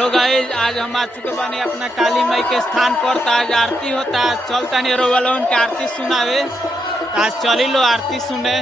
Hello guys, आज हम आ चुके बानी अपना काली माई के स्थान पर। आज आरती होता, चलता नहीं रोवल के आरती सुनावे। आज चली लो आरती सुने।